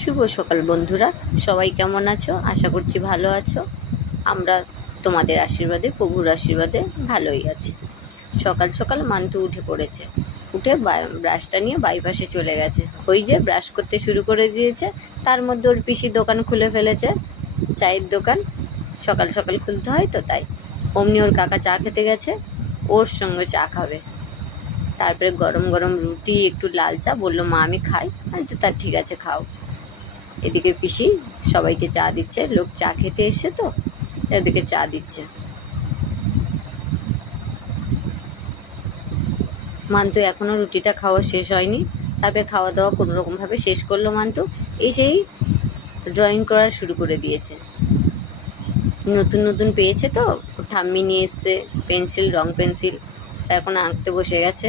শুভ সকাল বন্ধুরা, সবাই কেমন আছো? আশা করছি ভালো আছো। আমরা তোমাদের আশীর্বাদে, প্রভুর আশীর্বাদে ভালোই আছি। সকাল সকাল মান্তু উঠে পড়েছে। উঠে ব্রাশটা নিয়ে বাইপাসে চলে গেছে। ওই যে ব্রাশ করতে শুরু করে দিয়েছে, তার মধ্যে ওর পিসি দোকান খুলে ফেলেছে, চায়ের দোকান। সকাল সকাল খুলতে হয় তো তাই। অমনি ওর কাকা চা খেতে গেছে, ওর সঙ্গে চা খাবে। তারপরে গরম গরম রুটি, একটু লাল চা বললো, মা আমি খাই। আমি তো তার ঠিক আছে, খাও। এদিকে পিসি সবাইকে চা দিচ্ছে, লোক চা খেতে এসছে তো ওদিকে চা দিচ্ছে। মান্তু এখনও রুটিটা খাওয়া শেষ হয়নি। তারপরে খাওয়া দাওয়া কোনোরকমভাবে শেষ করলো মান্তু। এসেই ড্রয়িং করা শুরু করে দিয়েছে। নতুন নতুন পেয়েছে তো, ঠাম্মি নিয়ে এসছে পেন্সিল, রং পেন্সিল, এখন আঁকতে বসে গেছে,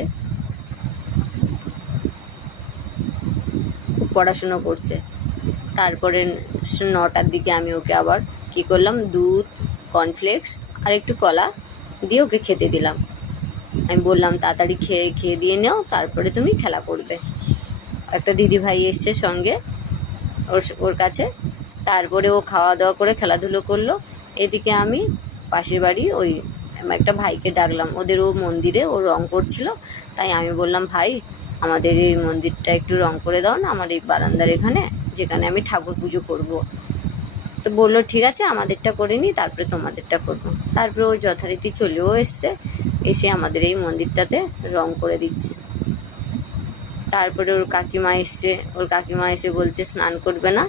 খুব পড়াশুনো করছে। তারপরে 9টার দিকে আমি ওকে আবার কি করলাম, দুধ, কর্নফ্লেক্স আর একটু কলা দিয়ে ওকে খেতে দিলাম। আমি বললাম তাড়াতাড়ি খেয়ে দিয়ে নাও, তারপরে তুমি খেলা করবে। একটা দিদিভাই এসছে সঙ্গে ওর কাছে। তারপরে ও খাওয়া দাওয়া করে খেলাধুলো করলো। এদিকে আমি পাশের বাড়ি ওই একটা ভাইকে ডাকলাম, ওদের ও মন্দিরে ও রং করছিল। তাই আমি বললাম, ভাই আমাদের এই মন্দিরটা একটু রং করে দাও না, আমার এই বারান্দার এখানে, যেখানে আমি ঠাকুর পুজো করব। তো বললো ঠিক আছে, আমাদেরটা করে নিই, তারপরে তোমাদেরটা করবো। তারপরে ও যথারীতি চলেও এসছে, এসে আমাদের এই মন্দিরটাতে রং করে দিচ্ছে। তারপরে ওর কাকিমা এসছে, ওর কাকিমা এসে বলছে স্নান করবে না।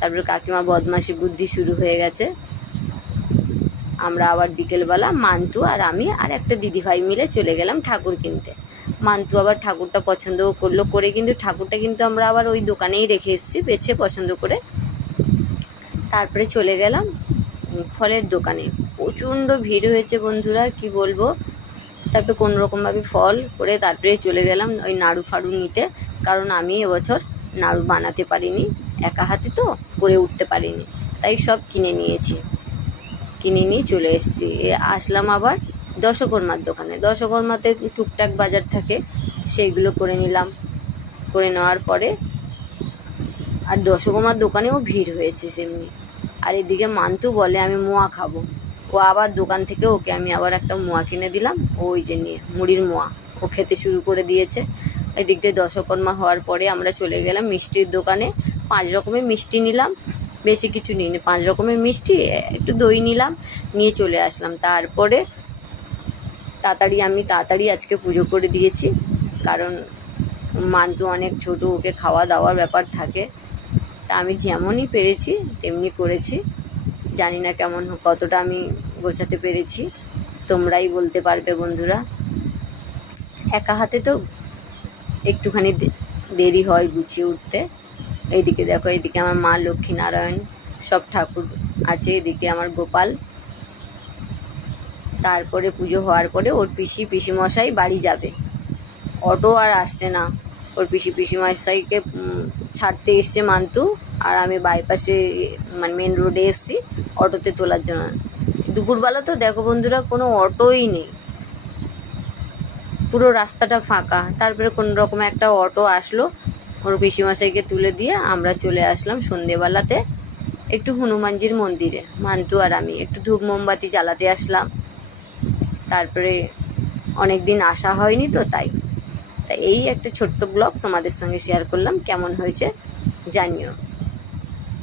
তারপরে কাকিমা বদমাশি বুদ্ধি শুরু হয়ে গেছে। আমরা আবার বিকেলবেলা মান্তু আর আমি আর একটা দিদিভাই মিলে চলে গেলাম ঠাকুর কিনতে। মান্তু আবার ঠাকুরটা পছন্দও করলো, করে কিন্তু ঠাকুরটা কিন্তু আমরা আবার ওই দোকানেই রেখে এসেছি, বেছে পছন্দ করে। তারপরে চলে গেলাম ফলের দোকানে। প্রচণ্ড ভিড় হয়েছে বন্ধুরা, কি বলবো। তারপরে কোনোরকমভাবে ফল করে তারপরে চলে গেলাম ওই নাড়ু ফাড়ু নিতে, কারণ আমি এবছর নাড়ু বানাতে পারিনি, একা হাতে তো করে উঠতে পারিনি, তাই সব কিনে নিয়েছি। কিনে নিয়ে চলে এসেছি। আসলাম আবার দশকর্মার দোকানে। দশকর্মাতে টুকটাক বাজার থাকে, সেইগুলো করে নিলাম। করে নেওয়ার পরে আর দশকর্মার দোকানেও ভিড় হয়েছে সেমনি। আর এদিকে মান্তু বলে আমি মোয়া খাবো। ও আবার দোকান থেকে ওকে আমি আবার একটা মোয়া কিনে দিলাম, ওই যে নিয়ে মুড়ির মোয়া ও খেতে শুরু করে দিয়েছে। এদিক দিয়ে দশকর্মা হওয়ার পরে আমরা চলে গেলাম মিষ্টির দোকানে। 5 রকমের মিষ্টি নিলাম, বেশি কিছু নিইনি, 5 রকমের মিষ্টি, একটু দই নিলাম, নিয়ে চলে আসলাম। তারপরে তাড়াতাড়ি আজকে পুজো করে দিয়েছি, কারণ মান্তু অনেক ছোট, ওকে খাওয়া দাওয়ার ব্যাপার থাকে। তা আমি যেমনই পেরেছি তেমনি করেছি। জানি না কতটা আমি গোছাতে পেরেছি, তোমরাই বলতে পারবে বন্ধুরা। একা হাতে তো একটুখানি দেরি হয় গুছিয়ে উঠতে। এইদিকে দেখো, এইদিকে আমার মা লক্ষ্মীনারায়ণ সব ঠাকুর আছে, এদিকে আমার গোপাল। তারপরে পুজো হওয়ার পরে ওর পিসিমশাই বাড়ি যাবে, অটো আর আসছে না। ওর পিসিমশাইকে ছাড়তে এসছে মান্তু, আর আমি বাইপাসে মানে মেন রোডে এসছি অটোতে তোলার জন্য। দুপুরবেলা তো দেখো বন্ধুরা, কোনো অটোই নেই, পুরো রাস্তাটা ফাঁকা। তারপরে কোনো রকম একটা অটো আসলো, ওর পিসিমশাইকে তুলে দিয়ে আমরা চলে আসলাম সন্ধেবেলাতে একটু হনুমানজির মন্দিরে। মান্তু আর আমি একটু ধূপ মোমবাতি জ্বালাতে আসলাম। তারপরে অনেক দিন আসা হয়নি তো তাই এই একটা ছোট্ট ব্লগ তোমাদের সঙ্গে শেয়ার করলাম, কেমন হয়েছে জানিও।